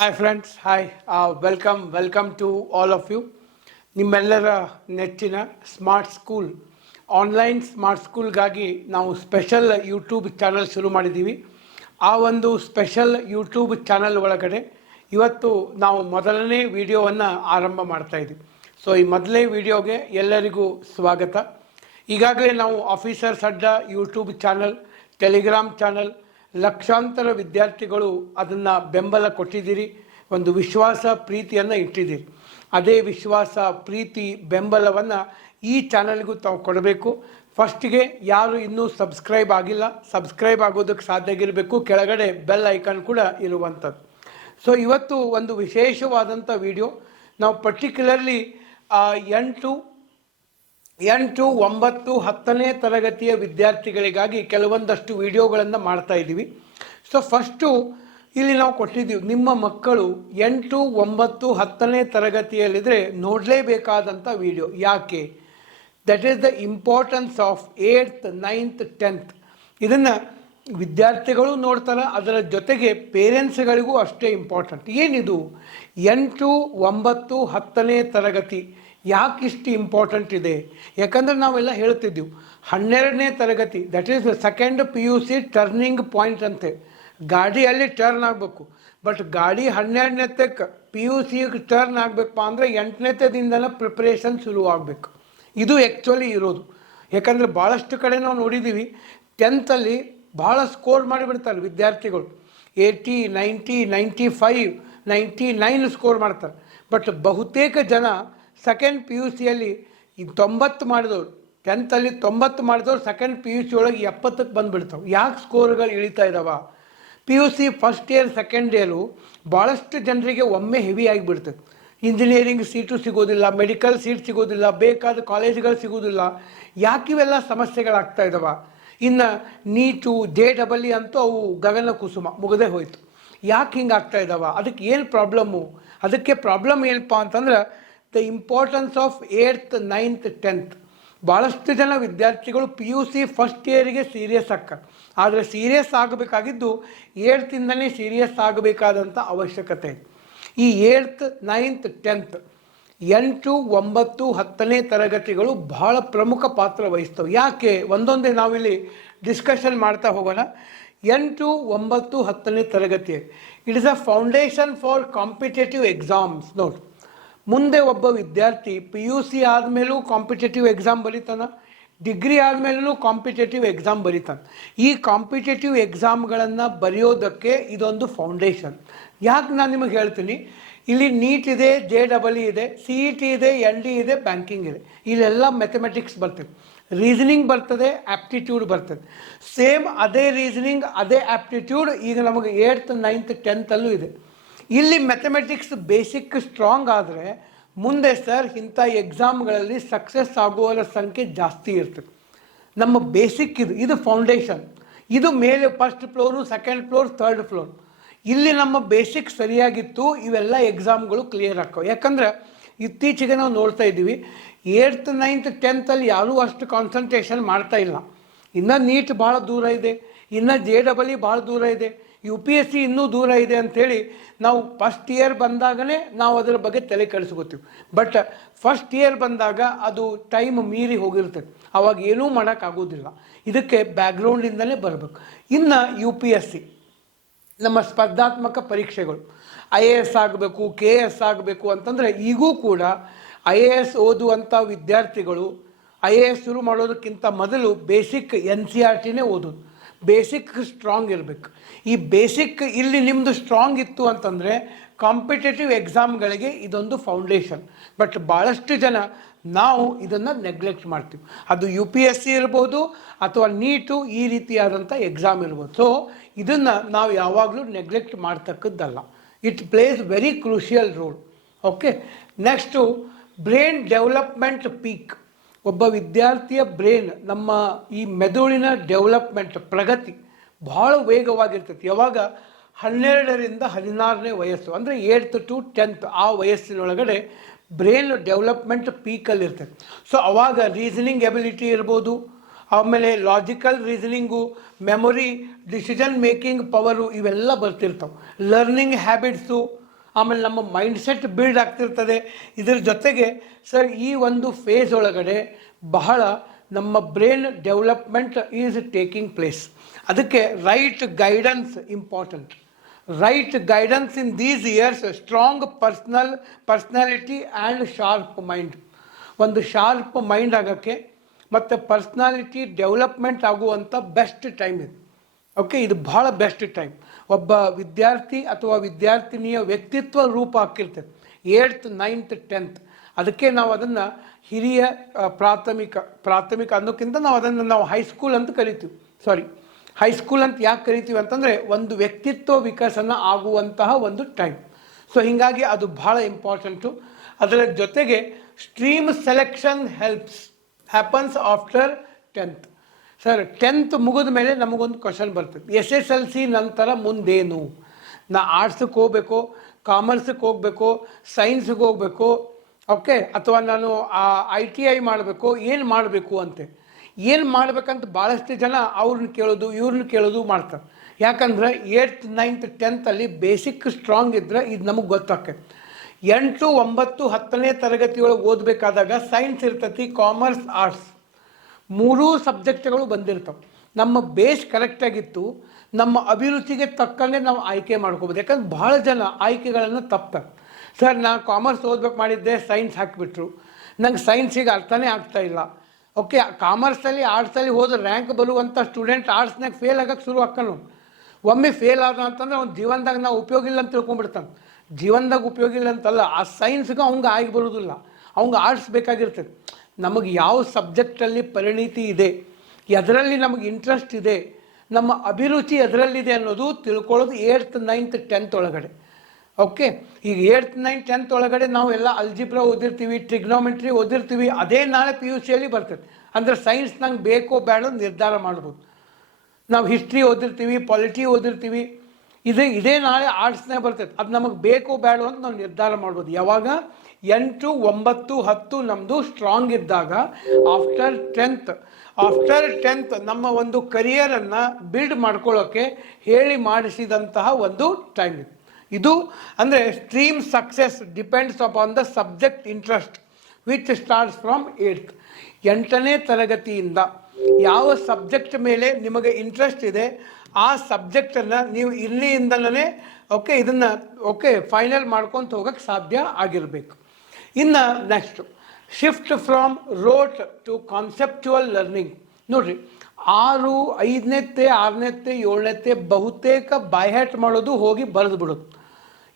Hi friends, hi, welcome to all of you. ನಿಮ್ಮೆಲ್ಲರ ನೆಚ್ಚಿನ smart school online smart ಸ್ಕೂಲ್ಗಾಗಿ ನಾವು special YouTube channel ಶುರು ಮಾಡಿದ್ದೀವಿ. ಆ ಒಂದು ಸ್ಪೆಷಲ್ ಯೂಟ್ಯೂಬ್ ಚಾನಲ್ ಒಳಗಡೆ ಇವತ್ತು ನಾವು ಮೊದಲನೇ ವಿಡಿಯೋವನ್ನು ಆರಂಭ ಮಾಡ್ತಾ ಇದ್ದೀವಿ. ಸೊ ಈ ಮೊದಲನೇ ವಿಡಿಯೋಗೆ ಎಲ್ಲರಿಗೂ ಸ್ವಾಗತ. ಈಗಾಗಲೇ ನಾವು ಆಫೀಸರ್ಸ್ ಅಡ್ಡಾ ಯೂಟ್ಯೂಬ್ ಚಾನಲ್, ಟೆಲಿಗ್ರಾಮ್ ಚಾನಲ್, ಲಕ್ಷಾಂತರ ವಿದ್ಯಾರ್ಥಿಗಳು ಅದನ್ನು ಬೆಂಬಲ ಕೊಟ್ಟಿದ್ದೀರಿ, ಒಂದು ವಿಶ್ವಾಸ ಪ್ರೀತಿಯನ್ನು ಇಟ್ಟಿದ್ದೀರಿ. ಅದೇ ವಿಶ್ವಾಸ ಪ್ರೀತಿ ಬೆಂಬಲವನ್ನು ಈ ಚಾನಲ್ಗೂ ತಾವು ಕೊಡಬೇಕು. ಫಸ್ಟಿಗೆ ಯಾರು ಇನ್ನೂ ಸಬ್ಸ್ಕ್ರೈಬ್ ಆಗಿಲ್ಲ, ಸಬ್ಸ್ಕ್ರೈಬ್ ಆಗೋದಕ್ಕೆ ಸಾಧ್ಯ ಆಗಿರಬೇಕು, ಕೆಳಗಡೆ ಬೆಲ್ ಐಕಾನ್ ಕೂಡ ಇರುವಂಥದ್ದು. ಸೊ ಇವತ್ತು ಒಂದು ವಿಶೇಷವಾದಂಥ ವಿಡಿಯೋ. ನಾವು ಪರ್ಟಿಕ್ಯುಲರ್ಲಿ 8, 9, 10ನೇ ತರಗತಿಯ ವಿದ್ಯಾರ್ಥಿಗಳಿಗಾಗಿ ಕೆಲವೊಂದಷ್ಟು ವಿಡಿಯೋಗಳನ್ನು ಮಾಡ್ತಾ ಇದ್ದೀವಿ. ಸೊ ಫಸ್ಟು ಇಲ್ಲಿ ನಾವು ಕೊಟ್ಟಿದ್ದೀವಿ, ನಿಮ್ಮ ಮಕ್ಕಳು 8, 9, 10ನೇ ತರಗತಿಯಲ್ಲಿದ್ದರೆ ನೋಡಲೇಬೇಕಾದಂಥ ವಿಡಿಯೋ. ಯಾಕೆ? That is the importance of 8th, 9th, 10th. ಇದನ್ನು ವಿದ್ಯಾರ್ಥಿಗಳು ನೋಡ್ತಾರೆ, ಅದರ ಜೊತೆಗೆ ಪೇರೆಂಟ್ಸ್ಗಳಿಗೂ ಅಷ್ಟೇ ಇಂಪಾರ್ಟೆಂಟ್. ಏನಿದು 8, 9, 10ನೇ ತರಗತಿ ಯಾಕಿಷ್ಟು ಇಂಪಾರ್ಟೆಂಟ್ ಇದೆ? ಯಾಕಂದರೆ ನಾವೆಲ್ಲ ಹೇಳ್ತಿದ್ದೀವಿ 12ನೇ ತರಗತಿ that is second PUC turning point ಅಂತೆ. ಗಾಡಿಯಲ್ಲಿ ಟರ್ನ್ ಆಗಬೇಕು, ಬಟ್ ಗಾಡಿ 12ನೇತಕ್ಕೆ PUCಗೆ ಟರ್ನ್ ಆಗಬೇಕಪ್ಪ ಅಂದರೆ 8ನೇತದಿಂದಲೇ ಪ್ರಿಪ್ರೇಷನ್ ಶುರು ಆಗಬೇಕು. ಇದು ಆ್ಯಕ್ಚುಲಿ ಇರೋದು. ಯಾಕಂದರೆ ಭಾಳಷ್ಟು ಕಡೆ ನಾವು ನೋಡಿದ್ದೀವಿ 10th ಭಾಳ ಸ್ಕೋರ್ ಮಾಡಿಬಿಡ್ತಾರೆ ವಿದ್ಯಾರ್ಥಿಗಳು. 80, 90, 95, 99 ಸ್ಕೋರ್ ಮಾಡ್ತಾರೆ. ಬಟ್ ಬಹುತೇಕ ಜನ ಸೆಕೆಂಡ್ PUCಯಲ್ಲಿ 90 ಮಾಡಿದವರು, 10th 90 ಮಾಡಿದವರು ಸೆಕೆಂಡ್ PUC ಒಳಗೆ 70ಕ್ಕೆ ಬಂದುಬಿಡ್ತಾವೆ. ಯಾಕೆ ಸ್ಕೋರ್ಗಳು ಇಳಿತಾ ಇದ್ದಾವೆ? PUC first year second year ಭಾಳಷ್ಟು ಜನರಿಗೆ ಒಮ್ಮೆ ಹೆವಿ ಆಗಿಬಿಡ್ತದೆ. ಇಂಜಿನಿಯರಿಂಗ್ ಸೀಟು ಸಿಗೋದಿಲ್ಲ, ಮೆಡಿಕಲ್ ಸೀಟ್ ಸಿಗೋದಿಲ್ಲ, ಬೇಕಾದ ಕಾಲೇಜ್ಗಳು ಸಿಗೋದಿಲ್ಲ. ಯಾಕೆ ಇವೆಲ್ಲ ಸಮಸ್ಯೆಗಳಾಗ್ತಾ ಇದ್ದಾವೆ? ಇನ್ನು ನೀಟು, JEE ಅಂತೂ ಅವು ಗಗನ ಕುಸುಮ ಮುಗದೇ ಹೋಯಿತು. ಯಾಕೆ ಹಿಂಗೆ ಆಗ್ತಾ ಇದ್ದಾವೆ? ಅದಕ್ಕೆ ಏನು ಪ್ರಾಬ್ಲಮ್ಮು? ಅದಕ್ಕೆ ಪ್ರಾಬ್ಲಮ್ ಏನಪ್ಪ ಅಂತಂದ್ರೆ the importance of 8th, 9th, 10th. ಭಾಳಷ್ಟು ಜನ ವಿದ್ಯಾರ್ಥಿಗಳು PUC ಫಸ್ಟ್ ಇಯರಿಗೆ ಸೀರಿಯಸ್ ಆಗ್ತಾರೆ. ಆದರೆ ಸೀರಿಯಸ್ ಆಗಬೇಕಾಗಿದ್ದು 8th ಸೀರಿಯಸ್ ಆಗಬೇಕಾದಂಥ ಅವಶ್ಯಕತೆ ಇದೆ. ಈ 8th, 9th, 10th 8, 9, 10ನೇ ತರಗತಿಗಳು ಬಹಳ ಪ್ರಮುಖ ಪಾತ್ರ ವಹಿಸ್ತವೆ. ಯಾಕೆ? ಒಂದೊಂದೇ ನಾವಿಲ್ಲಿ ಡಿಸ್ಕಷನ್ ಮಾಡ್ತಾ ಹೋಗೋಣ. 8, 9, 10ನೇ ತರಗತಿ it is a foundation for competitive exams. ನೋಡಿ, ಮುಂದೆ ಒಬ್ಬ ವಿದ್ಯಾರ್ಥಿ PUC ಆದಮೇಲೂ ಕಾಂಪಿಟೇಟಿವ್ ಎಕ್ಸಾಮ್ ಬರೀತಾನೆ, ಡಿಗ್ರಿ ಆದಮೇಲೂ ಕಾಂಪಿಟೇಟಿವ್ ಎಕ್ಸಾಮ್ ಬರೀತಾನೆ. ಈ ಕಾಂಪಿಟೇಟಿವ್ ಎಕ್ಸಾಮ್ಗಳನ್ನು ಬರೆಯೋದಕ್ಕೆ ಇದೊಂದು ಫೌಂಡೇಶನ್. ಯಾಕೆ ನಾನು ನಿಮಗೆ ಹೇಳ್ತೀನಿ, ಇಲ್ಲಿ ನೀಟ್ ಇದೆ, JEE ಇದೆ, CET ಇದೆ, ND ಇದೆ, ಬ್ಯಾಂಕಿಂಗ್ ಇದೆ. ಇಲ್ಲೆಲ್ಲ ಮ್ಯಾಥಮೆಟಿಕ್ಸ್ ಬರ್ತದೆ, ರೀಸನಿಂಗ್ ಬರ್ತದೆ, ಆ್ಯಪ್ಟಿಟ್ಯೂಡ್ ಬರ್ತದೆ. ಸೇಮ್ ಅದೇ ರೀಸನಿಂಗ್, ಅದೇ ಆ್ಯಪ್ಟಿಟ್ಯೂಡ್ ಈಗ ನಮಗೆ 8th, 9th, 10th ಇದೆ. ಇಲ್ಲಿ ಮ್ಯಾಥಮೆಟಿಕ್ಸ್ ಬೇಸಿಕ್ ಸ್ಟ್ರಾಂಗ್ ಆದರೆ ಮುಂದೆ ಸರ್ ಇಂಥ ಎಕ್ಸಾಮ್ಗಳಲ್ಲಿ ಸಕ್ಸಸ್ ಆಗುವವರ ಸಂಖ್ಯೆ ಜಾಸ್ತಿ ಇರ್ತದೆ. ನಮ್ಮ ಬೇಸಿಕ್ ಇದು ಫೌಂಡೇಶನ್. ಇದು ಮೇಲೆ first floor, second floor, third floor. ಇಲ್ಲಿ ನಮ್ಮ ಬೇಸಿಕ್ ಸರಿಯಾಗಿತ್ತು, ಇವೆಲ್ಲ ಎಕ್ಸಾಮ್ಗಳು ಕ್ಲಿಯರ್ ಆಗ್ತವೆ. ಯಾಕಂದ್ರೆ ಇತ್ತೀಚೆಗೆ ನಾವು ನೋಡ್ತಾ ಇದ್ದೀವಿ 8th, 9th, 10th ಯಾರೂ ಅಷ್ಟು ಕಾನ್ಸಂಟ್ರೇಷನ್ ಮಾಡ್ತಾ ಇಲ್ಲ. ಇನ್ನು ನೀಟ್ ಭಾಳ ದೂರ ಇದೆ, ಇನ್ನು JEE ಭಾಳ ದೂರ ಇದೆ, UPSC ಇನ್ನೂ ದೂರ ಇದೆ ಅಂಥೇಳಿ ನಾವು ಫಸ್ಟ್ ಇಯರ್ ಬಂದಾಗಲೇ ನಾವು ಅದರ ಬಗ್ಗೆ ತಲೆ ಕೆಡಿಸ್ಕೋತೀವಿ. ಬಟ್ ಫಸ್ಟ್ ಇಯರ್ ಬಂದಾಗ ಅದು ಟೈಮ್ ಮೀರಿ ಹೋಗಿರ್ತದೆ, ಅವಾಗ ಏನೂ ಮಾಡೋಕ್ಕಾಗೋದಿಲ್ಲ. ಇದಕ್ಕೆ ಬ್ಯಾಕ್ಗ್ರೌಂಡಿಂದಲೇ ಬರಬೇಕು. ಇನ್ನು UPSC ನಮ್ಮ ಸ್ಪರ್ಧಾತ್ಮಕ ಪರೀಕ್ಷೆಗಳು IAS ಆಗಬೇಕು, KS ಆಗಬೇಕು ಅಂತಂದರೆ ಈಗೂ ಕೂಡ IAS ಓದುವಂಥ ವಿದ್ಯಾರ್ಥಿಗಳು IAS ಶುರು ಮಾಡೋದಕ್ಕಿಂತ ಮೊದಲು ಬೇಸಿಕ್ NCERTನೇ ಓದೋದು. ಬೇಸಿಕ್ ಸ್ಟ್ರಾಂಗ್ ಇರಬೇಕು. ಈ ಬೇಸಿಕ್ ಇಲ್ಲಿ ನಿಮ್ಮದು ಸ್ಟ್ರಾಂಗ್ ಇತ್ತು ಅಂತಂದರೆ ಕಾಂಪಿಟೇಟಿವ್ ಎಕ್ಸಾಮ್ಗಳಿಗೆ ಇದೊಂದು ಫೌಂಡೇಶನ್. ಬಟ್ ಭಾಳಷ್ಟು ಜನ ನಾವು ಇದನ್ನು ನೆಗ್ಲೆಕ್ಟ್ ಮಾಡ್ತೀವಿ. ಅದು UPSC ಇರ್ಬೋದು ಅಥವಾ ನೀಟು, ಈ ರೀತಿಯಾದಂಥ ಎಕ್ಸಾಮ್ ಇರ್ಬೋದು. ಸೊ ಇದನ್ನು ನಾವು ಯಾವಾಗಲೂ ನೆಗ್ಲೆಕ್ಟ್ ಮಾಡ್ತಕ್ಕದ್ದಲ್ಲ. It plays very crucial role. Okay, next brain development peak. ಒಬ್ಬ ವಿದ್ಯಾರ್ಥಿಯ ಬ್ರೈನ್, ನಮ್ಮ ಈ ಮೆದುಳಿನ ಡೆವಲಪ್ಮೆಂಟ್ ಪ್ರಗತಿ ಭಾಳ ವೇಗವಾಗಿರ್ತೈತಿ. ಯಾವಾಗ 12ರಿಂದ 16ನೇ ವಯಸ್ಸು ಅಂದರೆ 8th to 10th ಆ ವಯಸ್ಸಿನೊಳಗಡೆ ಬ್ರೈನ್ ಡೆವಲಪ್ಮೆಂಟ್ ಪೀಕಲ್ಲಿರ್ತೈತೆ. ಸೊ ಅವಾಗ ರೀಸನಿಂಗ್ ಎಬಿಲಿಟಿ ಇರ್ಬೋದು, ಆಮೇಲೆ logical reasoning, memory, decision making power ಇವೆಲ್ಲ ಬರ್ತಿರ್ತಾವೆ. ಲರ್ನಿಂಗ್ ಹ್ಯಾಬಿಟ್ಸು, ಆಮೇಲೆ ನಮ್ಮ ಮೈಂಡ್ಸೆಟ್ ಬಿಲ್ಡ್ ಆಗ್ತಿರ್ತದೆ. ಇದರ ಜೊತೆಗೆ ಸರ್ ಈ ಒಂದು ಫೇಸ್ ಒಳಗಡೆ ಬಹಳ ನಮ್ಮ brain development is taking place. ಅದಕ್ಕೆ right guidance important. Right guidance in these years, strong personality and sharp mind. ಒಂದು ಶಾರ್ಪ್ ಮೈಂಡ್ ಆಗೋಕ್ಕೆ ಮತ್ತು ಪರ್ಸ್ನಾಲಿಟಿ ಡೆವಲಪ್ಮೆಂಟ್ ಆಗುವಂಥ ಬೆಸ್ಟ್ ಟೈಮ್ ಇದು. ಓಕೆ, ಇದು ಭಾಳ ಬೆಸ್ಟ್ ಟೈಮ್. ಒಬ್ಬ ವಿದ್ಯಾರ್ಥಿ ಅಥವಾ ವಿದ್ಯಾರ್ಥಿನಿಯ ವ್ಯಕ್ತಿತ್ವ ರೂಪ ಹಾಕಿರ್ತದೆ 8th 9th 10th. ಅದಕ್ಕೆ ನಾವು ಅದನ್ನು ಹಿರಿಯ ಪ್ರಾಥಮಿಕ ಅನ್ನೋಕ್ಕಿಂತ ನಾವು ಹೈಸ್ಕೂಲ್ ಅಂತ ಕರಿತೀವಿ. ಹೈಸ್ಕೂಲ್ ಅಂತ ಯಾಕೆ ಕರಿತೀವಿ ಅಂತಂದರೆ ಒಂದು ವ್ಯಕ್ತಿತ್ವ ವಿಕಸನ ಆಗುವಂತಹ ಒಂದು ಟೈಮ್. ಸೊ ಹೀಗಾಗಿ ಅದು ಭಾಳ ಇಂಪಾರ್ಟೆಂಟು. ಅದರ ಜೊತೆಗೆ stream selection happens after 10th. Sir 10th ಮುಗಿದ ಮೇಲೆ ನಮಗೊಂದು ಕ್ವಶನ್ ಬರ್ತದೆ, SSLC ನಂತರ ಮುಂದೇನು? ನಾ ಆರ್ಟ್ಸಿಗೆ ಹೋಗಬೇಕು, ಕಾಮರ್ಸಿಗೆ ಹೋಗಬೇಕು, ಸೈನ್ಸಿಗೆ ಹೋಗಬೇಕು, ಓಕೆ, ಅಥವಾ ನಾನು ITI ಮಾಡಬೇಕು, ಏನು ಮಾಡಬೇಕು ಅಂತೆ. ಏನು ಮಾಡಬೇಕಂತ ಭಾಳಷ್ಟು ಜನ ಅವ್ರನ್ನ ಕೇಳೋದು ಇವ್ರನ್ನ ಕೇಳೋದು ಮಾಡ್ತಾರೆ. ಯಾಕಂದ್ರೆ 8th 9th 10th basic strong ಇದ್ದರೆ ಇದು ನಮಗೆ ಗೊತ್ತಾಗ್ತದೆ. 8, 9, 10ನೇ ತರಗತಿಯೊಳಗೆ ಓದಬೇಕಾದಾಗ ಸೈನ್ಸ್ ಇರ್ತೈತಿ, ಕಾಮರ್ಸ್, ಆರ್ಟ್ಸ್ 3 ಸಬ್ಜೆಕ್ಟ್ಗಳು ಬಂದಿರ್ತವೆ. ನಮ್ಮ ಬೇಸ್ ಕರೆಕ್ಟಾಗಿತ್ತು, ನಮ್ಮ ಅಭಿರುಚಿಗೆ ತಕ್ಕಂಗೆ ನಾವು ಆಯ್ಕೆ ಮಾಡ್ಕೋಬೋದು. ಯಾಕಂದ್ರೆ ಭಾಳ ಜನ ಆಯ್ಕೆಗಳನ್ನು ತಪ್ತಾರೆ. ಸರ್ ನಾನು ಕಾಮರ್ಸ್ ಓದ್ಬೇಕು ಮಾಡಿದ್ದೆ, ಸೈನ್ಸ್ ಹಾಕಿಬಿಟ್ರು, ನಂಗೆ ಸೈನ್ಸಿಗೆ ಅರ್ಥನೇ ಆಗ್ತಾಯಿಲ್ಲ. ಓಕೆ, ಕಾಮರ್ಸಲ್ಲಿ ಆರ್ಟ್ಸಲ್ಲಿ ಹೋದ್ರೆ ರ್ಯಾಂಕ್ ಬರುವಂಥ ಸ್ಟೂಡೆಂಟ್ ಆರ್ಟ್ಸ್ನಾಗ ಫೇಲ್ ಆಗೋಕ್ಕೆ ಶುರು ಹಾಕೋನು. ಒಮ್ಮೆ ಫೇಲ್ ಆದ ಅಂತಂದ್ರೆ ಅವ್ನು ಜೀವನದಾಗ ನಾವು ಉಪಯೋಗ ಇಲ್ಲ ಅಂತ ತಿಳ್ಕೊಂಡ್ಬಿಡ್ತಾನೆ. ಜೀವನದಾಗ ಉಪಯೋಗ ಇಲ್ಲ ಅಂತಲ್ಲ, ಆ ಸೈನ್ಸ್ಗೆ ಅವ್ನಿಗೆ ಆಗಿ ಬರೋದಿಲ್ಲ, ಅವ್ನಿಗೆ ಆರ್ಟ್ಸ್ ಬೇಕಾಗಿರ್ತದೆ. ನಮಗೆ ಯಾವ ಸಬ್ಜೆಕ್ಟಲ್ಲಿ ಪರಿಣಿತಿ ಇದೆ, ಎದರಲ್ಲಿ ನಮಗೆ ಇಂಟ್ರೆಸ್ಟ್ ಇದೆ, ನಮ್ಮ ಅಭಿರುಚಿ ಎದರಲ್ಲಿದೆ ಅನ್ನೋದು ತಿಳ್ಕೊಳ್ಳೋದು 8th 9th 10th ಒಳಗಡೆ. ಓಕೆ, ಈಗ 8th 9th 10th ಒಳಗಡೆ ನಾವು ಎಲ್ಲ ಅಲ್ಜಿಬ್ರಾ ಓದಿರ್ತೀವಿ, ಟ್ರಿಗ್ನೋಮೆಟ್ರಿ ಓದಿರ್ತೀವಿ. ಅದೇ ನಾಳೆ PUCಯಲ್ಲಿ ಬರ್ತದೆ. ಅಂದರೆ ಸೈನ್ಸ್ ನಂಗೆ ಬೇಕೋ ಬೇಡೋ ನಿರ್ಧಾರ ಮಾಡ್ಬೋದು. ನಾವು ಹಿಸ್ಟ್ರಿ ಓದಿರ್ತೀವಿ, ಪಾಲಿಟಿ ಓದಿರ್ತೀವಿ, ಇದೇ ನಾಳೆ ಆರ್ಟ್ಸ್ನಾಗ ಬರ್ತದೆ. ಅದು ನಮಗೆ ಬೇಕೋ ಬೇಡೋ ಅಂತ ನಾವು ನಿರ್ಧಾರ ಮಾಡ್ಬೋದು. ಯಾವಾಗ 8, 9, 10 ನಮ್ಮದು ಸ್ಟ್ರಾಂಗ್ ಇದ್ದಾಗ ಆಫ್ಟರ್ 10th ನಮ್ಮ ಒಂದು ಕರಿಯರನ್ನು ಬಿಲ್ಡ್ ಮಾಡ್ಕೊಳ್ಳೋಕ್ಕೆ ಹೇಳಿ ಮಾಡಿಸಿದಂತಹ ಒಂದು ಟೈಮ್ ಇದು. ಇದು ಅಂದರೆ stream success depends upon the subject interest which starts from 8th. 8ನೇ ತರಗತಿಯಿಂದ ಯಾವ ಸಬ್ಜೆಕ್ಟ್ ಮೇಲೆ ನಿಮಗೆ ಇಂಟ್ರೆಸ್ಟ್ ಇದೆ ಆ ಸಬ್ಜೆಕ್ಟನ್ನು ನೀವು ಇಲ್ಲಿಂದಲೇ ಫೈನಲ್ ಮಾಡ್ಕೊತ ಹೋಗೋಕ್ಕೆ ಸಾಧ್ಯ ಆಗಿರಬೇಕು. ಇನ್ನು next shift from rote to conceptual learning. ನೋಡಿರಿ, 6, 5ನೇತ್ತೆ 6ನೇತ್ತೆ 7ನೇತ್ತೆ ಬಹುತೇಕ ಬೈಹ್ಯಾಟ್ ಮಾಡೋದು, ಹೋಗಿ ಬರೆದು ಬಿಡೋದು.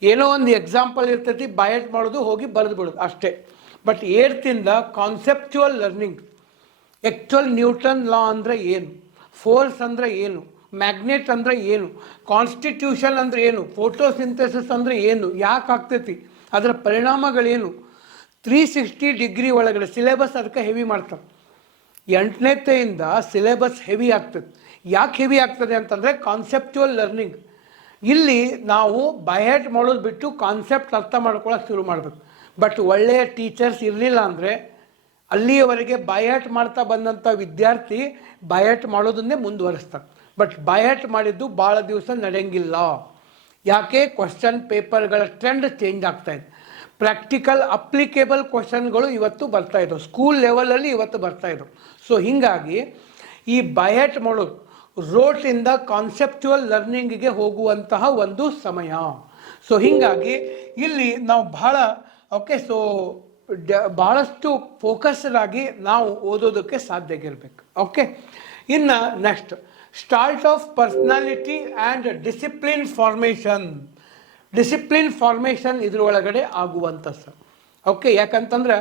ಏನೋ ಒಂದು ಎಕ್ಸಾಂಪಲ್ ಇರ್ತೈತಿ, ಬೈಹ್ಯಾಟ್ ಮಾಡೋದು, ಹೋಗಿ ಬರೆದು ಬಿಡೋದು ಅಷ್ಟೇ. But 8th conceptual learning, actual Newton law ಅಂದರೆ ಏನು, ಫೋರ್ಸ್ ಅಂದರೆ ಏನು, ಮ್ಯಾಗ್ನೆಟ್ ಅಂದರೆ ಏನು, ಕಾನ್ಸ್ಟಿಟ್ಯೂಷನ್ ಅಂದರೆ ಏನು, ಫೋಟೋಸಿಂಥೆಸಿಸ್ ಅಂದರೆ ಏನು, ಯಾಕೆ ಆಗ್ತೈತಿ, ಅದರ ಪರಿಣಾಮಗಳೇನು, 360 ಡಿಗ್ರಿ ಒಳಗಡೆ ಸಿಲೆಬಸ್ ಅದಕ್ಕೆ ಹೆವಿ ಮಾಡ್ತಾರೆ. 8ನೇತೆಯಿಂದ ಸಿಲೆಬಸ್ ಹೆವಿ ಆಗ್ತದೆ. ಯಾಕೆ ಹೆವಿ ಆಗ್ತದೆ ಅಂತಂದರೆ ಕಾನ್ಸೆಪ್ಚುವಲ್ ಲರ್ನಿಂಗ್. ಇಲ್ಲಿ ನಾವು ಬೈಹ್ಯಾಟ್ ಮಾಡೋದು ಬಿಟ್ಟು ಕಾನ್ಸೆಪ್ಟ್ ಅರ್ಥ ಮಾಡ್ಕೊಳ್ಳೋಕೆ ಶುರು ಮಾಡಬೇಕು. ಬಟ್ ಒಳ್ಳೆಯ ಟೀಚರ್ಸ್ ಇರಲಿಲ್ಲ ಅಂದರೆ ಅಲ್ಲಿಯವರೆಗೆ ಬೈಹ್ಯಾಟ್ ಮಾಡ್ತಾ ಬಂದಂಥ ವಿದ್ಯಾರ್ಥಿ ಬೈಹ್ಯಾಟ್ ಮಾಡೋದನ್ನೇ ಮುಂದುವರಿಸ್ತಾರೆ. ಬಟ್ ಬೈಹ್ಯಾಟ್ ಮಾಡಿದ್ದು ಭಾಳ ದಿವಸ ನಡೆಯಂಗಿಲ್ಲ. ಯಾಕೆ? ಕ್ವಶನ್ ಪೇಪರ್ಗಳ ಟ್ರೆಂಡ್ ಚೇಂಜ್ ಆಗ್ತಾಯಿದೆ. ಪ್ರಾಕ್ಟಿಕಲ್ ಅಪ್ಲಿಕೇಬಲ್ ಕ್ವಶನ್ಗಳು ಇವತ್ತು ಬರ್ತಾಯಿದ್ದವು, ಸ್ಕೂಲ್ ಲೆವೆಲಲ್ಲಿ ಇವತ್ತು ಬರ್ತಾಯಿದ್ದವು. ಸೊ ಹೀಗಾಗಿ ಈ ಬೈಹ್ಯಾಟ್ ಮಾಡೋದು ರೋಟಿಂದ ಕಾನ್ಸೆಪ್ಚುವಲ್ ಲರ್ನಿಂಗಿಗೆ ಹೋಗುವಂತಹ ಒಂದು ಸಮಯ. ಸೊ ಹೀಗಾಗಿ ಇಲ್ಲಿ ನಾವು ಭಾಳಷ್ಟು ಫೋಕಸ್ಡ್ ಆಗಿ ನಾವು ಓದೋದಕ್ಕೆ ಸಾಧ್ಯ ಆಗಿರಬೇಕು. ಓಕೆ, ಇನ್ನು next start of personality and discipline formation ಇದ್ರೊಳಗಡೆ ಆಗುವಂಥ ಸರ್. ಓಕೆ, ಯಾಕಂತಂದ್ರೆ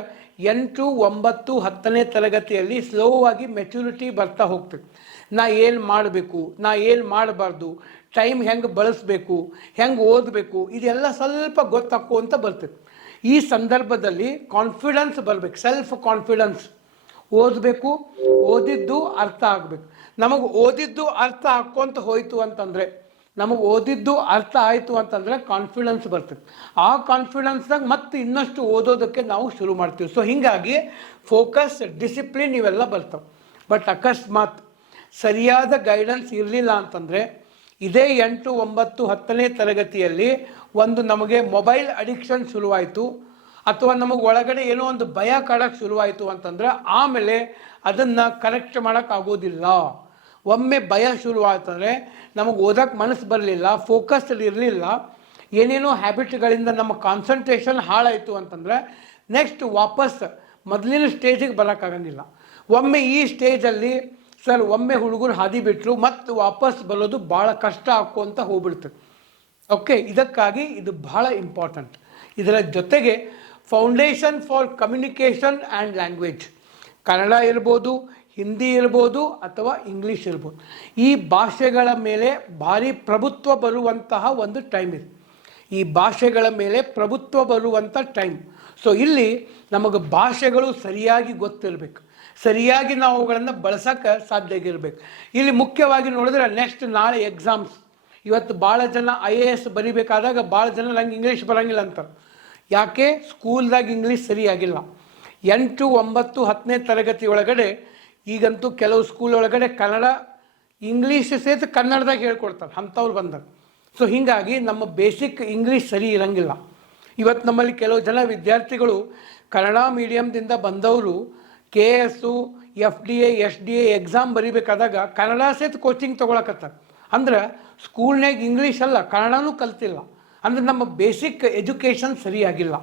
8, 9, 10ನೇ ತರಗತಿಯಲ್ಲಿ ಸ್ಲೋವಾಗಿ ಮೆಚುರಿಟಿ ಬರ್ತಾ ಹೋಗ್ತದೆ. ನಾ ಏನು ಮಾಡಬೇಕು, ನಾ ಏನು ಮಾಡಬಾರ್ದು, ಟೈಮ್ ಹೆಂಗೆ ಬಳಸಬೇಕು, ಹೆಂಗೆ ಓದಬೇಕು, ಇದೆಲ್ಲ ಸ್ವಲ್ಪ ಗೊತ್ತಾಕೋಂತ ಬರ್ತದೆ. ಈ ಸಂದರ್ಭದಲ್ಲಿ ಕಾನ್ಫಿಡೆನ್ಸ್ ಬರಬೇಕು, ಸೆಲ್ಫ್ ಕಾನ್ಫಿಡೆನ್ಸ್. ಓದಬೇಕು, ಓದಿದ್ದು ಅರ್ಥ ಆಗಬೇಕು. ನಮಗೆ ಓದಿದ್ದು ಅರ್ಥ ಹಾಕ್ಕೊಂತ ಹೋಯಿತು ಅಂತಂದರೆ, ನಮಗೆ ಓದಿದ್ದು ಅರ್ಥ ಆಯಿತು ಅಂತಂದರೆ ಕಾನ್ಫಿಡೆನ್ಸ್ ಬರ್ತದೆ. ಆ ಕಾನ್ಫಿಡೆನ್ಸ್ನಾಗ ಮತ್ತೆ ಇನ್ನಷ್ಟು ಓದೋದಕ್ಕೆ ನಾವು ಶುರು ಮಾಡ್ತೀವಿ. ಸೊ ಹೀಗಾಗಿ ಫೋಕಸ್, ಡಿಸಿಪ್ಲಿನ್ ಇವೆಲ್ಲ ಬರ್ತವೆ. ಬಟ್ ಅಕಸ್ಮಾತ್ ಸರಿಯಾದ ಗೈಡೆನ್ಸ್ ಇರಲಿಲ್ಲ ಅಂತಂದರೆ ಇದೇ 8, 9, 10ನೇ ತರಗತಿಯಲ್ಲಿ ಒಂದು ನಮಗೆ ಮೊಬೈಲ್ ಅಡಿಕ್ಷನ್ ಶುರುವಾಯಿತು, ಅಥವಾ ನಮಗೆ ಒಳಗಡೆ ಏನೋ ಒಂದು ಭಯ ಕಾಡೋಕ್ಕೆ ಶುರುವಾಯಿತು ಅಂತಂದರೆ ಆಮೇಲೆ ಅದನ್ನು ಕರೆಕ್ಟ್ ಮಾಡೋಕ್ಕಾಗೋದಿಲ್ಲ. ಒಮ್ಮೆ ಭಯ ಶುರುವಾಯ್ತಂದರೆ ನಮಗೆ ಓದೋಕ್ಕೆ ಮನಸ್ಸು ಬರಲಿಲ್ಲ, ಫೋಕಸ್ಡ್ ಇರಲಿಲ್ಲ, ಏನೇನೋ ಹ್ಯಾಬಿಟ್ಗಳಿಂದ ನಮ್ಮ ಕಾನ್ಸಂಟ್ರೇಷನ್ ಹಾಳಾಯಿತು ಅಂತಂದರೆ ನೆಕ್ಸ್ಟ್ ವಾಪಸ್ ಮೊದಲಿನ ಸ್ಟೇಜಿಗೆ ಬರೋಕ್ಕಾಗಂಗಿಲ್ಲ. ಒಮ್ಮೆ ಈ ಸ್ಟೇಜಲ್ಲಿ ಸರ್ ಒಮ್ಮೆ ಹುಡುಗರು ಹಾದಿ ಬಿಟ್ಟರು ಮತ್ತು ವಾಪಸ್ ಬರೋದು ಭಾಳ ಕಷ್ಟ ಅಂತ ಹೋಗ್ಬಿಡ್ತದೆ. ಓಕೆ, ಇದಕ್ಕಾಗಿ ಇದು ಬಹಳ ಇಂಪಾರ್ಟೆಂಟ್. ಇದರ ಜೊತೆಗೆ foundation for communication and language, Kannada ಇರ್ಬೋದು, ಹಿಂದಿ ಇರ್ಬೋದು ಅಥವಾ ಇಂಗ್ಲೀಷ್ ಇರ್ಬೋದು, ಈ ಭಾಷೆಗಳ ಮೇಲೆ ಭಾರಿ ಪ್ರಭುತ್ವ ಬರುವಂತಹ ಒಂದು ಟೈಮ್ ಇದೆ. ಈ ಭಾಷೆಗಳ ಮೇಲೆ ಪ್ರಭುತ್ವ ಬರುವಂಥ ಟೈಮ್. ಸೊ ಇಲ್ಲಿ ನಮಗೆ ಭಾಷೆಗಳು ಸರಿಯಾಗಿ ಗೊತ್ತಿರಬೇಕು, ಸರಿಯಾಗಿ ನಾವು ಅವುಗಳನ್ನು ಬಳಸೋಕ್ಕೆ ಸಾಧ್ಯ ಆಗಿರ್ಬೇಕು. ಇಲ್ಲಿ ಮುಖ್ಯವಾಗಿ ನೋಡಿದ್ರೆ ನೆಕ್ಸ್ಟ್ ನಾಳೆ ಎಕ್ಸಾಮ್ಸ್. ಇವತ್ತು ಭಾಳ ಜನ IAS ಬರಿಬೇಕಾದಾಗ ಭಾಳ ಜನ ನಂಗೆ ಇಂಗ್ಲೀಷ್ ಬರೋಂಗಿಲ್ಲ ಅಂತಾರೆ. ಯಾಕೆ? ಸ್ಕೂಲ್ದಾಗ ಇಂಗ್ಲೀಷ್ ಸರಿಯಾಗಿಲ್ಲ. 8, 9, 10ನೇ ತರಗತಿ ಒಳಗಡೆ ಈಗಂತೂ ಕೆಲವು ಸ್ಕೂಲ್ ಒಳಗಡೆ ಕನ್ನಡ ಇಂಗ್ಲೀಷ್ ಸಹಿತ ಕನ್ನಡದಾಗ ಹೇಳ್ಕೊಡ್ತಾರೆ ಅಂಥವ್ರು ಬಂದಾಗ. ಸೊ ಹೀಗಾಗಿ ನಮ್ಮ ಬೇಸಿಕ್ ಇಂಗ್ಲೀಷ್ ಸರಿ ಇರೋಂಗಿಲ್ಲ. ಇವತ್ತು ನಮ್ಮಲ್ಲಿ ಕೆಲವು ಜನ ವಿದ್ಯಾರ್ಥಿಗಳು ಕನ್ನಡ ಮೀಡಿಯಮ್ದಿಂದ ಬಂದವರು KS, FDA, SDA ಎಕ್ಸಾಮ್ ಬರಿಬೇಕಾದಾಗ ಕನ್ನಡ ಸಹಿತ ಕೋಚಿಂಗ್ ತೊಗೊಳಕತ್ತಾರೆ. ಅಂದ್ರೆ ಸ್ಕೂಲ್ನಾಗ ಇಂಗ್ಲೀಷ್ ಅಲ್ಲ ಕನ್ನಡನೂ ಕಲ್ತಿಲ್ಲ. ಅಂದರೆ ನಮ್ಮ ಬೇಸಿಕ್ ಎಜುಕೇಷನ್ ಸರಿಯಾಗಿಲ್ಲ.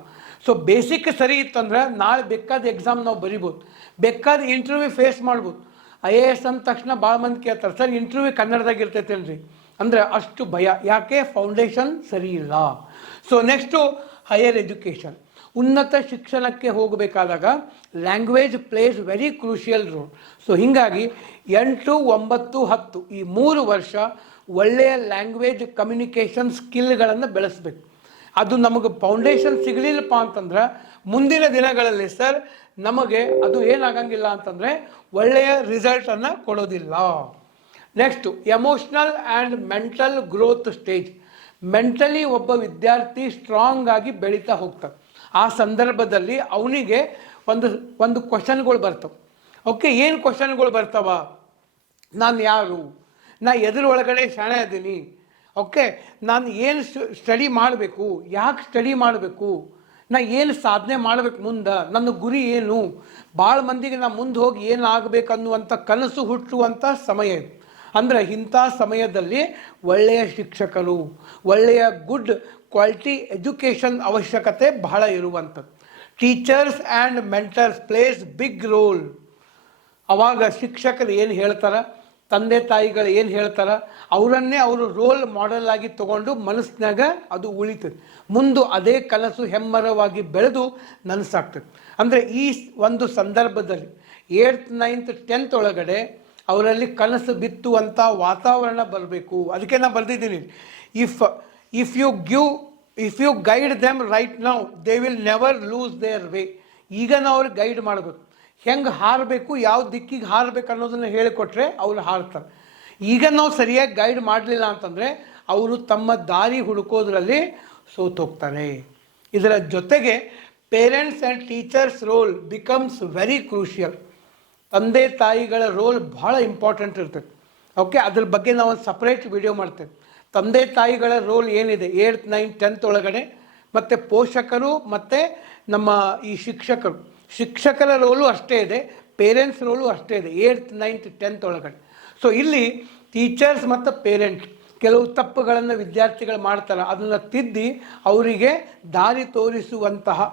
ಸೊ ಬೇಸಿಕ್ ಸರಿ ಇತ್ತಂದ್ರೆ ನಾಳೆ ಬೇಕಾದ ಎಕ್ಸಾಮ್ ನಾವು ಬರಿಬೋದು, ಬೇಕಾದ ಇಂಟರ್ವ್ಯೂ ಫೇಸ್ ಮಾಡ್ಬೋದು. IAS ಅಂದ ತಕ್ಷಣ ಭಾಳ ಮಂದಿ ಕೇಳ್ತಾರೆ, ಸರ್ ಇಂಟರ್ವ್ಯೂ ಕನ್ನಡದಾಗ ಇರ್ತೈತೇನ್ರಿ ಅಂದರೆ ಅಷ್ಟು ಭಯ. ಯಾಕೆ? ಫೌಂಡೇಶನ್ ಸರಿ ಇಲ್ಲ. ಸೊ ನೆಕ್ಸ್ಟು ಹೈಯರ್ ಎಜುಕೇಷನ್, ಉನ್ನತ ಶಿಕ್ಷಣಕ್ಕೆ ಹೋಗಬೇಕಾದಾಗ language plays very crucial role. So ಹೀಗಾಗಿ 8, 9, 10 ಈ 3 ವರ್ಷ ಒಳ್ಳೆಯ ಲ್ಯಾಂಗ್ವೇಜ್ ಕಮ್ಯುನಿಕೇಷನ್ ಸ್ಕಿಲ್ಗಳನ್ನು ಬೆಳೆಸಬೇಕು. ಅದು ನಮಗೆ ಫೌಂಡೇಶನ್ ಸಿಗಲಿಲ್ಲಪ್ಪ ಅಂತಂದ್ರೆ ಮುಂದಿನ ದಿನಗಳಲ್ಲಿ ಸರ್ ನಮಗೆ ಅದು ಏನಾಗಂಗಿಲ್ಲ ಅಂತಂದರೆ ಒಳ್ಳೆಯ ರಿಸಲ್ಟನ್ನು ಕೊಡೋದಿಲ್ಲ. Next emotional and mental growth stage. Mentally ಒಬ್ಬ ವಿದ್ಯಾರ್ಥಿ ಸ್ಟ್ರಾಂಗ್ ಆಗಿ ಬೆಳೀತಾ ಹೋಗ್ತಾರೆ. ಆ ಸಂದರ್ಭದಲ್ಲಿ ಅವನಿಗೆ ಒಂದು ಕ್ವಶನ್ಗಳು ಬರ್ತವೆ. ಓಕೆ, ಏನು ಕ್ವಶನ್ಗಳು ಬರ್ತಾವ? ನಾನು ಯಾರು? ನಾ ಎದುರೊಳಗಡೆ ಶಾಣೆ ಇದ್ದೀನಿ. ಓಕೆ, ನಾನು ಏನು ಸ್ಟಡಿ ಮಾಡಬೇಕು? ಯಾಕೆ ಸ್ಟಡಿ ಮಾಡಬೇಕು? ನಾ ಏನು ಸಾಧನೆ ಮಾಡಬೇಕು ಮುಂದೆ? ನನ್ನ ಗುರಿ ಏನು? ಭಾಳ ಮಂದಿಗೆ ನಾ ಮುಂದೆ ಹೋಗಿ ಏನು ಆಗಬೇಕು ಅನ್ನುವಂಥ ಕನಸು ಹುಟ್ಟುವಂಥ ಸಮಯ ಇದು. ಅಂದರೆ ಇಂಥ ಸಮಯದಲ್ಲಿ ಒಳ್ಳೆಯ ಶಿಕ್ಷಕರು, ಒಳ್ಳೆಯ ಗುಡ್ ಕ್ವಾಲಿಟಿ ಎಜುಕೇಷನ್ ಅವಶ್ಯಕತೆ ಬಹಳ ಇರುವಂಥದ್ದು. Teachers and mentors plays big role. ಅವಾಗ ಶಿಕ್ಷಕರು ಏನು ಹೇಳ್ತಾರೆ, ತಂದೆ ತಾಯಿಗಳು ಏನು ಹೇಳ್ತಾರೆ, ಅವರನ್ನೇ ಅವರು ರೋಲ್ ಮಾಡೆಲ್ ಆಗಿ ತೊಗೊಂಡು ಮನಸ್ಸಿನಾಗ ಅದು ಉಳಿತದೆ. ಮುಂದೆ ಅದೇ ಕನಸು ಹೆಮ್ಮರವಾಗಿ ಬೆಳೆದು ನನಸಾಗ್ತದೆ. ಅಂದರೆ ಈ ಒಂದು ಸಂದರ್ಭದಲ್ಲಿ 8th, 9th, 10th ಒಳಗಡೆ ಅವರಲ್ಲಿ ಕನಸು ಬಿತ್ತುವಂಥ ವಾತಾವರಣ ಬರಬೇಕು. ಅದಕ್ಕೆ ನಾನು ಬರೆದಿದ್ದೀನಿ, if you guide them right now they will never lose their way. ಈಗ ನಾವು ಅವ್ರಿಗೆ ಗೈಡ್ ಮಾಡಬೇಕು, ಹೆಂಗೆ ಹಾರಬೇಕು, ಯಾವ ದಿಕ್ಕಿಗೆ ಹಾರಬೇಕು ಅನ್ನೋದನ್ನು ಹೇಳಿಕೊಟ್ರೆ ಅವ್ರು ಹಾರ್ತಾರೆ. ಈಗ ನಾವು ಸರಿಯಾಗಿ ಗೈಡ್ ಮಾಡಲಿಲ್ಲ ಅಂತಂದರೆ ಅವರು ತಮ್ಮ ದಾರಿ ಹುಡುಕೋದ್ರಲ್ಲಿ ಸೋತೋಗ್ತಾರೆ. ಇದರ ಜೊತೆಗೆ parents and teachers role becomes very crucial. ತಂದೆ ತಾಯಿಗಳ ರೋಲ್ ಭಾಳ ಇಂಪಾರ್ಟೆಂಟ್ ಇರ್ತದೆ. ಓಕೆ, ಅದ್ರ ಬಗ್ಗೆ ನಾವು ಒಂದು ಸಪ್ರೇಟ್ ವಿಡಿಯೋ ಮಾಡ್ತೇವೆ. ತಂದೆ ತಾಯಿಗಳ ರೋಲ್ ಏನಿದೆ 8th, 9th, 10th ಒಳಗಡೆ, ಮತ್ತು ಪೋಷಕರು ಮತ್ತು ನಮ್ಮ ಈ ಶಿಕ್ಷಕರ ರೋಲು ಅಷ್ಟೇ ಇದೆ, ಪೇರೆಂಟ್ಸ್ ರೋಲು ಅಷ್ಟೇ ಇದೆ 8th, 9th, 10th ಒಳಗಡೆ. ಸೊ ಇಲ್ಲಿ ಟೀಚರ್ಸ್ ಮತ್ತು ಪೇರೆಂಟ್ ಕೆಲವು ತಪ್ಪುಗಳನ್ನು ವಿದ್ಯಾರ್ಥಿಗಳು ಮಾಡ್ತಾರೆ, ಅದನ್ನು ತಿದ್ದಿ ಅವರಿಗೆ ದಾರಿ ತೋರಿಸುವಂತಹ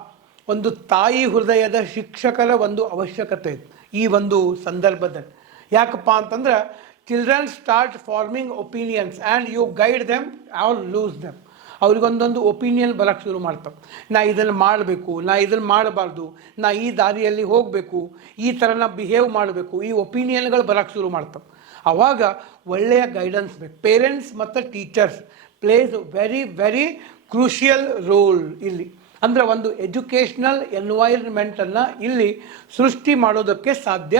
ಒಂದು ತಾಯಿ ಹೃದಯದ ಶಿಕ್ಷಕರ ಒಂದು ಅವಶ್ಯಕತೆ ಇದೆ ಈ ಒಂದು ಸಂದರ್ಭದಲ್ಲಿ. ಯಾಕಪ್ಪ ಅಂತಂದ್ರೆ children start forming opinions and you guide them or lose them. ಅವ್ರಿಗೊಂದೊಂದು ಒಪಿನಿಯನ್ ಬರೋಕ್ಕೆ ಶುರು ಮಾಡ್ತವೆ. ನಾ ಇದನ್ನು ಮಾಡಬೇಕು, ನಾ ಇದನ್ನು ಮಾಡಬಾರ್ದು, ನಾ ಈ ದಾರಿಯಲ್ಲಿ ಹೋಗಬೇಕು, ಈ ಥರ ನಾ ಬಿಹೇವ್ ಮಾಡಬೇಕು, ಈ ಒಪಿನಿಯನ್ಗಳು ಬರೋಕ್ಕೆ ಶುರು ಮಾಡ್ತವೆ. ಆವಾಗ ಒಳ್ಳೆಯ ಗೈಡೆನ್ಸ್ ಬೇಕು. ಪೇರೆಂಟ್ಸ್ ಮತ್ತು teachers place very very crucial roll ಇಲ್ಲಿ. ಅಂದರೆ ಒಂದು ಎಜುಕೇಷ್ನಲ್ ಎನ್ವೈರ್ಮೆಂಟನ್ನು ಇಲ್ಲಿ ಸೃಷ್ಟಿ ಮಾಡೋದಕ್ಕೆ ಸಾಧ್ಯ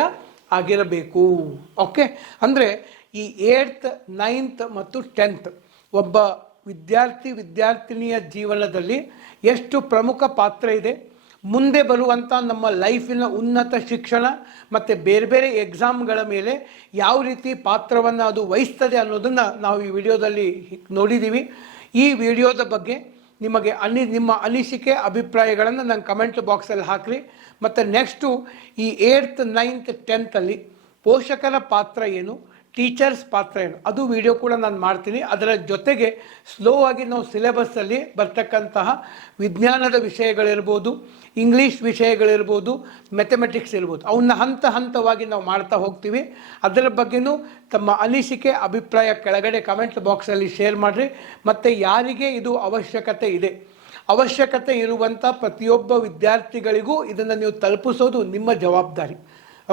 ಆಗಿರಬೇಕು. ಓಕೆ, ಅಂದರೆ ಈ 8th, 9th ಮತ್ತು 10th ಒಬ್ಬ ವಿದ್ಯಾರ್ಥಿನಿಯ ಜೀವನದಲ್ಲಿ ಎಷ್ಟು ಪ್ರಮುಖ ಪಾತ್ರ ಇದೆ. ಮುಂದೆ ಬರುವಂಥ ನಮ್ಮ ಲೈಫಿನ ಉನ್ನತ ಶಿಕ್ಷಣ ಮತ್ತು ಬೇರೆ ಬೇರೆ ಎಕ್ಸಾಮ್ಗಳ ಮೇಲೆ ಯಾವ ರೀತಿ ಪಾತ್ರವನ್ನು ಅದು ವಹಿಸ್ತದೆ ಅನ್ನೋದನ್ನು ನಾವು ಈ ವಿಡಿಯೋದಲ್ಲಿ ನೋಡಿದ್ದೀವಿ. ಈ ವಿಡಿಯೋದ ಬಗ್ಗೆ ನಿಮಗೆ ನಿಮ್ಮ ಅನಿಸಿಕೆ ಅಭಿಪ್ರಾಯಗಳನ್ನು ನಂಗೆ ಕಮೆಂಟ್ ಬಾಕ್ಸಲ್ಲಿ ಹಾಕಿರಿ. ಮತ್ತು ನೆಕ್ಸ್ಟು ಈ 8th 9th 10th ಪೋಷಕರ ಪಾತ್ರ ಏನು, ಟೀಚರ್ಸ್ ಪಾತ್ರ ಏನು, ಅದು ವಿಡಿಯೋ ಕೂಡ ನಾನು ಮಾಡ್ತೀನಿ. ಅದರ ಜೊತೆಗೆ ಸ್ಲೋ ಆಗಿ ನಾವು ಸಿಲೆಬಸ್ಸಲ್ಲಿ ಬರ್ತಕ್ಕಂತಹ ವಿಜ್ಞಾನದ ವಿಷಯಗಳಿರ್ಬೋದು, ಇಂಗ್ಲೀಷ್ ವಿಷಯಗಳಿರ್ಬೋದು, ಮ್ಯಾಥಮೆಟಿಕ್ಸ್ ಇರ್ಬೋದು, ಅವನ್ನ ಹಂತ ಹಂತವಾಗಿ ನಾವು ಮಾಡ್ತಾ ಹೋಗ್ತೀವಿ. ಅದರ ಬಗ್ಗೆಯೂ ತಮ್ಮ ಅನಿಸಿಕೆ ಅಭಿಪ್ರಾಯ ಕೆಳಗಡೆ ಕಮೆಂಟ್ ಬಾಕ್ಸಲ್ಲಿ ಶೇರ್ ಮಾಡಿರಿ. ಮತ್ತು ಯಾರಿಗೆ ಇದು ಅವಶ್ಯಕತೆ ಇರುವಂಥ ಪ್ರತಿಯೊಬ್ಬ ವಿದ್ಯಾರ್ಥಿಗಳಿಗೂ ಇದನ್ನು ನೀವು ತಲುಪಿಸೋದು ನಿಮ್ಮ ಜವಾಬ್ದಾರಿ.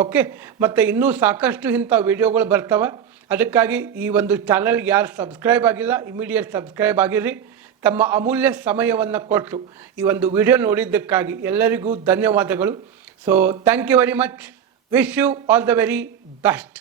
ಓಕೆ, ಮತ್ತು ಇನ್ನೂ ಸಾಕಷ್ಟು ಇಂಥ ವಿಡಿಯೋಗಳು ಬರ್ತವೆ. ಅದಕ್ಕಾಗಿ ಈ ಒಂದು ಚಾನಲ್ಗೆ ಯಾರು ಸಬ್ಸ್ಕ್ರೈಬ್ ಆಗಿಲ್ಲ, ಇಮಿಡಿಯೇಟ್ ಸಬ್ಸ್ಕ್ರೈಬ್ ಆಗಿರಿ. ತಮ್ಮ ಅಮೂಲ್ಯ ಸಮಯವನ್ನು ಕೊಟ್ಟು ಈ ಒಂದು ವಿಡಿಯೋ ನೋಡಿದ್ದಕ್ಕಾಗಿ ಎಲ್ಲರಿಗೂ ಧನ್ಯವಾದಗಳು. So thank you very much. Wish you all the very best.